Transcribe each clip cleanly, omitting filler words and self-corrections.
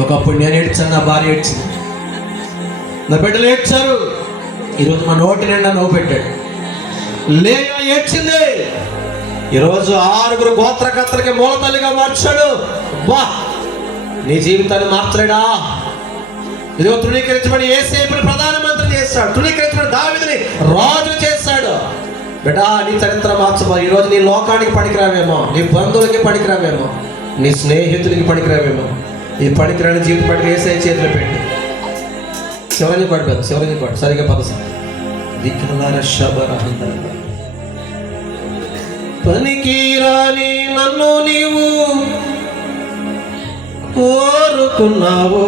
ఒకప్పుడు నేను ఏడ్చాను, నా భార్య ఏడ్చింది, నా బిడ్డలు ఏడ్చారు. ఈరోజు మా నోటి నిండా నవ్వు పెట్టాడు. లేయా ఏడ్చింది, ఈరోజు 6 గోత్రకర్తలకి మూలతల్లిగా మార్చాడు. వా, నీ జీవితాన్ని మార్చలేడా? ఇదిగో తృణీకరించబడి యేసేపుని ప్రధానమంత్రి చేస్తాడు, తృణీకరించబడి దావీదుని రాజు చేస్తాడు. బిడ్డా, నీ చరిత్ర మార్చబో. ఈరోజు నీ లోకానికి పనికిరావేమో, నీ బంధువులకి పనికిరావేమో, నీ స్నేహితులకి పనికిరావేమో. ఈ పనికిరాని జీవితం పడికి యేసే చేతిలో పెట్టి చివరిని పడిపోదు, చివరిని పడు సరిగా పదస పనికిరాని నన్ను నీవు కోరుకున్నావు,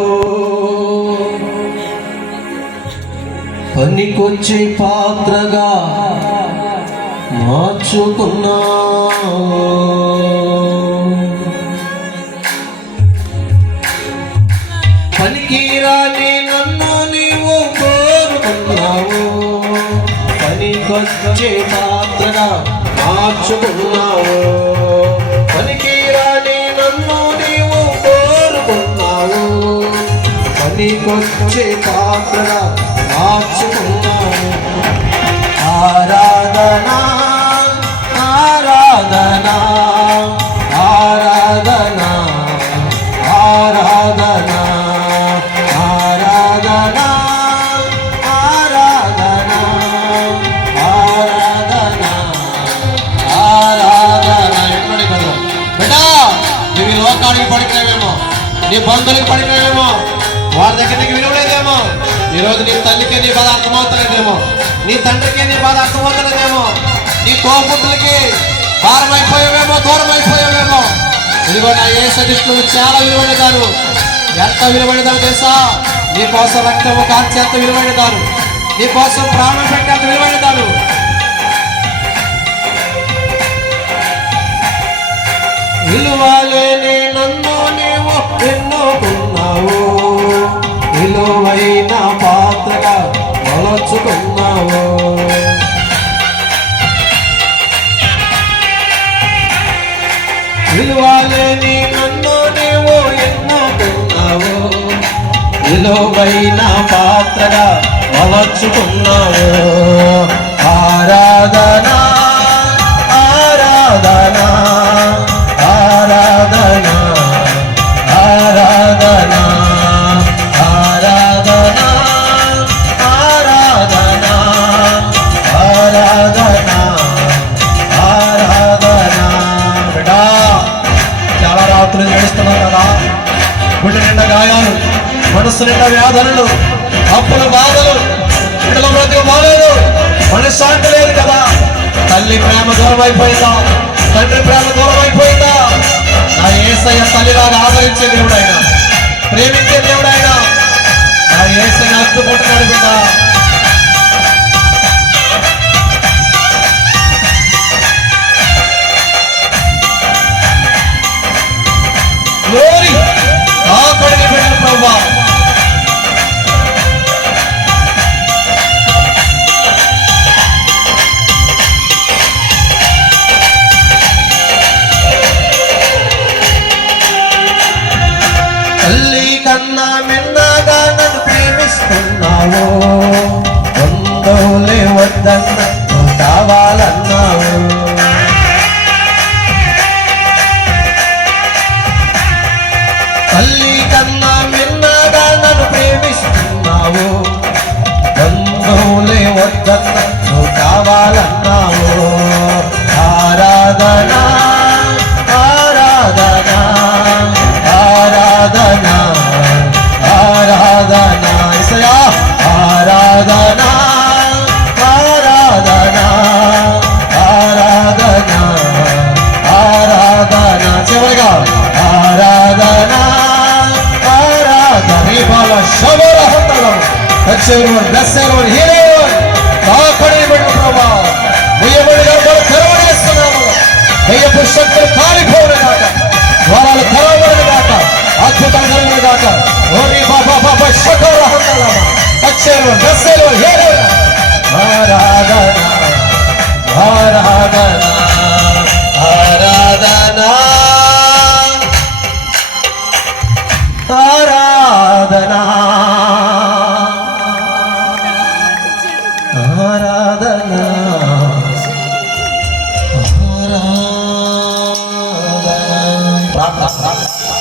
పనికొచ్చే పాత్రగా మార్చుకున్నావు. పనికిరాని నన్ను నీవు కోరుకున్నావు, పనికొచ్చే పాత్రగా మార్చుకున్నావు. పనికిరాని నన్ను నీవు కోరుకున్నావు, పనికొచ్చే పాత్రగా మార్చుకున్నావు. ఆరాధనా ఆరాధనా ఆరాధనా ఆరాధనా ఆరాధనా ఆరాధనా ఆరాధనా ఆరాధనా. ఎటువంటి బదులు బిడ్డా, నువ్వు ఈ లోకానికి పడిపోయావేమో, నీ బంధువులకి పడిపోయావేమో, వారి దగ్గర నీకు విలువలేదేమో. ఈరోజు నీ తల్లికి నీ బాధ అర్థమవుతలేదేమో, నీ తండ్రికి నీ బాధ అర్థమవుతలేదేమో, నీ తోబుట్టులకి భారం అయిపోయావేమో, దూరం అయిపోయావేమో. ఇదిగో నా యేసు దృష్టిలో చాలా విలువైనదారు. ఎంత విలువైనదారు తెలుసా? నీ కోసం రక్తము కార్చి ఎంత విలువైనదారు, నీ కోసం ప్రాణం పెట్టి అంత విలువైనదారు. విలువలేని నన్ను నీవు ఎన్నుకున్నావు, విలువైన పాత్రగా మలచుకున్నావు. విలువలేని నన్ను నీవు ఎన్నుకున్నావు, విలువైన పాత్రగా మలచుకున్నావు. ఆరాధనా ఆరాధనా ఆరాధనా ఆరాధనా ఆరాధనా ఆరాధనా ఆరాధనా ఆరాధనా. బిడ్డా, చాలా రాత్రులు ఏడుస్తున్నావు కదా, గుండె నిండా గాయాలు, మనస్సు నిండా వ్యాధులు, అప్పుల బాధలు, బిడ్డల బ్రతుకు బాలేదు, మనశ్శాంతి లేదు కదా. తల్లి ప్రేమ దూరం అయిపోయిందా? తండ్రి ప్రేమ దూరం అయిపోయిందా? నా యేసయ్య తల్లిలాగా ఆదరించే దేవుడైనా, ప్రేమించే దేవుడైనా నా యేసయ్య అద్దుకుంటున్నాడు బిడ్డ. గ్లోరీ ఆ కొడుకు బిడ్డ ప్రభువా. తల్లి కన్నా మిన్నగా నన్ను ప్రేమిస్తున్నావు, బంధువులే వద్దన్న నువ్వు కావాలన్నావు. తల్లి కన్నా మిన్నగా నన్ను ప్రేమిస్తున్నావు, బంధువులే వద్దన్న నువ్వు కావాలన్నావు. ఆరాధనా ఆరాధనా ఆరాధనా ఆరాధనా యేసయ్యా. ఆరాధనా ఆరాధనా ఆరాధనా ఆరాధనా. చివరిగా ఆరాధనా ఆరాధనా. బాల శబర హంతలం వచ్చేవారు దశరవరు హీరోవరు కాకడి బిడ్డ ప్రభా, ముయ్యబడిగా తెరవనేస్తున్నాము. దయ్యపు శక్తులు కాలిపోవునుగాక, ద్వారాలు తెరవబడునుగాక, అద్భుతం జరుగునుగాక. ఓరి బాబా బాబా శకర హంతలం వచ్చేవారు దశరవరు హీరోవరు. ఆరాధనా ఆరాధనా ఆరాధనా ఆరాధనా. ప్రార్థన.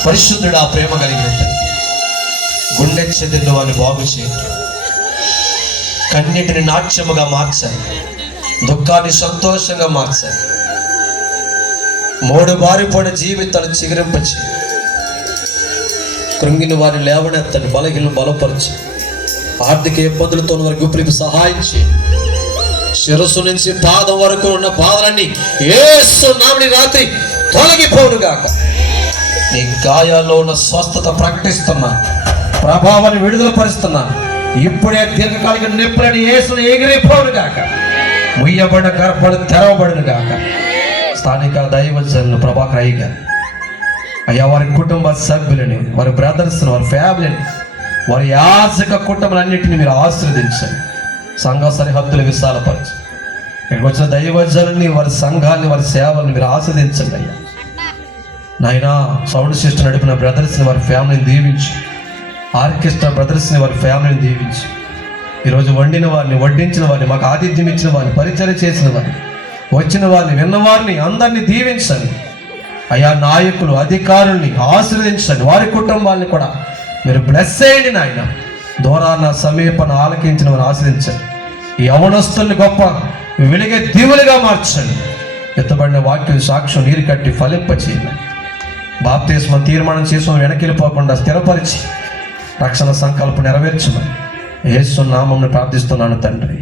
పరిశుద్ధుడు ఆ ప్రేమ కలిగిన తండ్రి. గుండె చెదిరిన వారిని బాగు చేయి, కన్నిటిని నాట్యముగా మార్చాలి, దుఃఖాన్ని సంతోషంగా మార్చాలి, మూడు బారిపోయిన జీవితాలు చిగురింపచి, కృంగిన వారిని లేవనెత్తని, బలహీనను బలపరచి, ఆర్థిక ఇబ్బందులతో వారి గుప్పికి సహాయం చేయి. శిరస్సు నుంచి పాదం వరకు ఉన్న బాధలన్నీ యేసు నామమున రాత్రి తొలగిపోనుగాక. నీ గాయాల్లో ఉన్న స్వస్థత ప్రకటిస్తున్నా, ప్రభావాన్ని విడుదల పరుస్తున్నా. ఇప్పుడే దీర్ఘకాలిక నొప్పులని యేసుని ఎగిరిపోనుగాక. ముయ్యబడిన గర్భాలు తెరవబడునుగాక. స్థానిక దైవజనులు ప్రభాకర్ అయ్య గారు అయ్యా, వారి కుటుంబ సభ్యులని, వారి బ్రదర్స్ని, వారి ఫ్యామిలీని, వారి యాజక కుటుంబాలన్నింటినీ మీరు ఆశీర్వదించండి. సంఘ సరిహద్దులు విశాలపరచు. ఇక్కడికి వచ్చిన దైవజనుల్ని, వారి సంఘాన్ని, వారి సేవల్ని మీరు ఆస్వాదించండి అయ్యా. నాయనా, సౌండ్ సిస్టమ్ నడిపిన బ్రదర్స్ని, వారి ఫ్యామిలీని దీవించి, ఆర్కెస్ట్రా బ్రదర్స్ని, వారి ఫ్యామిలీని దీవించి, ఈరోజు వండిన వారిని, వడ్డించిన వారిని, మాకు ఆతిథ్యం ఇచ్చిన వారిని, పరిచయం చేసిన వారిని, వచ్చిన వారిని, విన్నవారిని అందరినీ దీవించండి అయ్యా. నాయకులు, అధికారుల్ని ఆశీర్వదించండి. వారి కుటుంబాన్ని కూడా మీరు బ్లెస్ చేయండి నాయన. దూరాన సమీపన ఆలకించిన వారిని ఆశ్రయించండి. ఈ యవనస్తుల్ని గొప్ప వెలిగే దీవులుగా మార్చండి. ఎత్తబడిన వాక్యం సాక్ష్యం నీరు కట్టి ఫలింపచేయండి. బాప్తిస్మం తీర్మానం చేసుకుని వెనకెళ్ళిపోకుండా స్థిరపరిచి రక్షణ సంకల్పం నెరవేర్చమని యేసు నామమున ప్రార్థిస్తున్నాను తండ్రి.